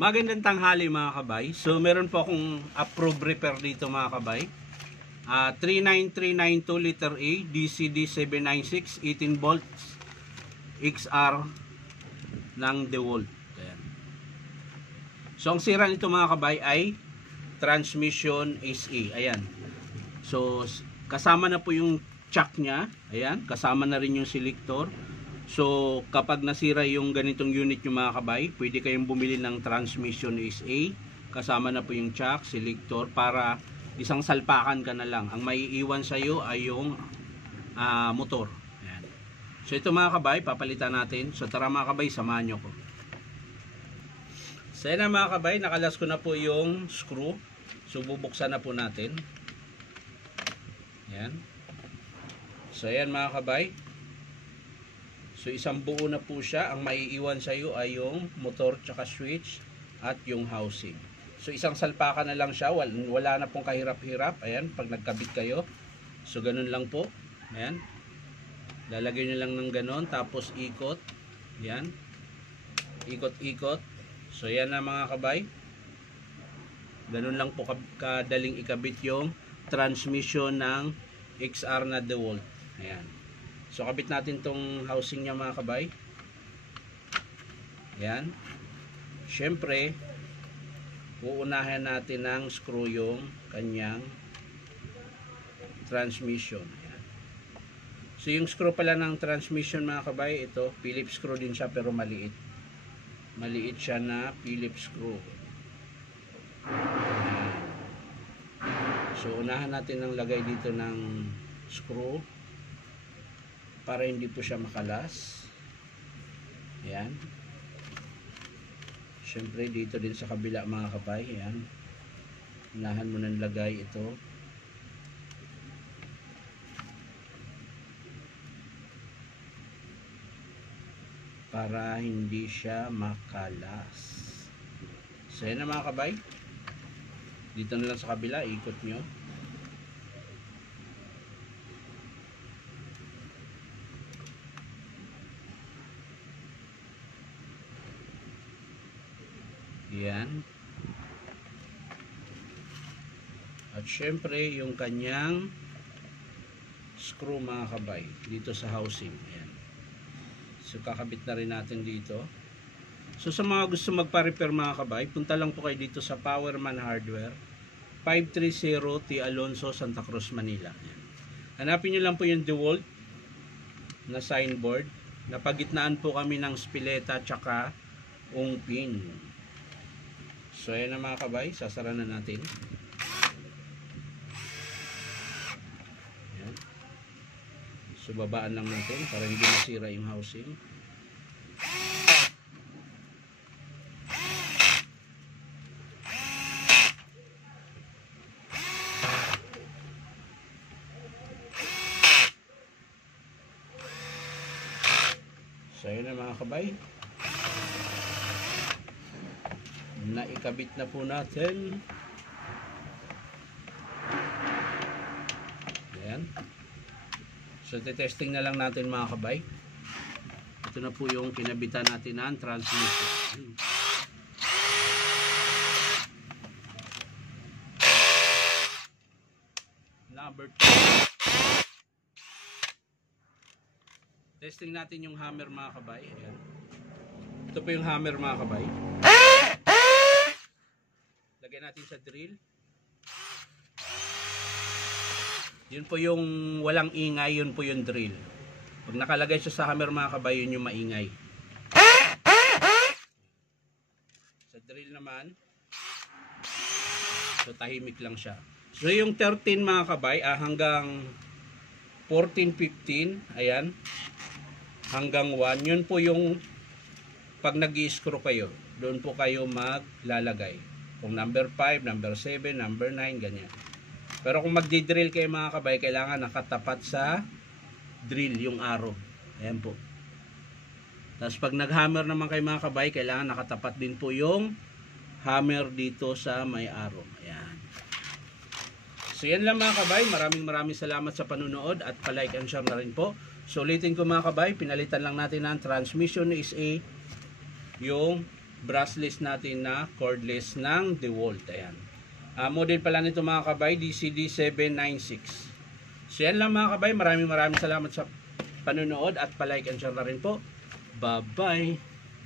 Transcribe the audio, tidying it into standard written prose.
Magandang tanghali mga kabay. So meron po akong approved repair dito mga kabay. 39392 liter A DCD 796 18 volts XR ng DeWalt. Ayan. So ang sira nito mga kabay ay transmission SA. Ayan. So kasama na po yung chuck niya. Ayan. Kasama na rin yung selector. So kapag nasira yung ganitong unit yung mga kabay, pwede kayong bumili ng transmission SA. Kasama na po yung chuck, selector, para isang salpakan ka na lang. Ang maiiwan sa iyo ay yung motor. Ayan. So ito mga kabay, papalitan natin. So tara mga kabay, samahan nyo ko. So yan na mga kabay, nakalas ko na po yung screw. So bubuksan na po natin. Ayan. So ayan mga kabay. So isang buo na po siya. Ang maiiwan sa iyo ay yung motor tsaka switch at yung housing. So isang salpakan na lang siya. Wala na pong kahirap-hirap. Ayan, pag nagkabit kayo. So ganun lang po. Ayan. Lalagay nyo lang ng ganun. Tapos ikot. Ayan. Ikot-ikot. So yan na mga kabay. Ganun lang po kadaling ikabit yung transmission ng XR na DeWalt. Ayan. So kabit natin tong housing niya mga kabay. Ayan. Syempre, uunahin natin ng screw yung kanyang transmission. Ayan. So yung screw pala ng transmission mga kabay, ito, Phillips screw din siya pero maliit. Maliit siya na Phillips screw. Ayan. So unahan natin ng lagay dito ng screw para hindi po siya makalas. Ayan. Siyempre dito din sa kabila mga kabay. Ayan. Unahan mo nang lagay ito. Para hindi siya makalas. So yan na mga kabay. Dito na lang sa kabila, ikot nyo. Yan. At syempre yung kanyang screw mga kabay dito sa housing. Yan. So kakabit na rin natin dito. So sa mga gusto magpa-repair mga kabay, punta lang po kayo dito sa Powerman Hardware, 530 T. Alonso, Santa Cruz, Manila. Yan. Hanapin nyo lang po yung DeWalt na signboard. Napagitnaan po kami ng Spileta tsaka Ungpin. So ayan na mga kabay, sasara na natin. Ayan. So babaan lang natin para hindi masira yung housing. So ayan na mga kabay. Naikabit na po natin. Ayan. So testing na lang natin mga kabay. Ito na po yung kinabitan natin ng transmission. Number 2. Testing natin yung hammer mga kabay. Ayan. Ito po yung hammer mga kabay. Lagyan natin sa drill. Yun po yung walang ingay, yun po yung drill. Pag nakalagay siya sa hammer mga kabay, yun yung maingay. Sa drill naman, so tahimik lang siya. So yung 13 mga kabay, hanggang 14, 15, ayan, hanggang 1, yun po yung pag nag-i-screw kayo, doon po kayo maglalagay. Kung number 5, number 7, number 9, ganyan. Pero kung magdi-drill kayo mga kabay, kailangan nakatapat sa drill yung arrow. Ayan po. Tapos pag nag-hammer naman kayo mga kabay, kailangan nakatapat din po yung hammer dito sa may arrow. Ayan. So yan lang mga kabay. Maraming salamat sa panunood at palike and share na rin po. So ulitin ko mga kabay, pinalitan lang natin ng transmission SA yung brushless natin na cordless ng DeWalt. Ayan. Model pala nito mga kabay, DCD796. So yan lang mga kabay. Maraming salamat sa panonood at palike and share na rin po. Bye-bye.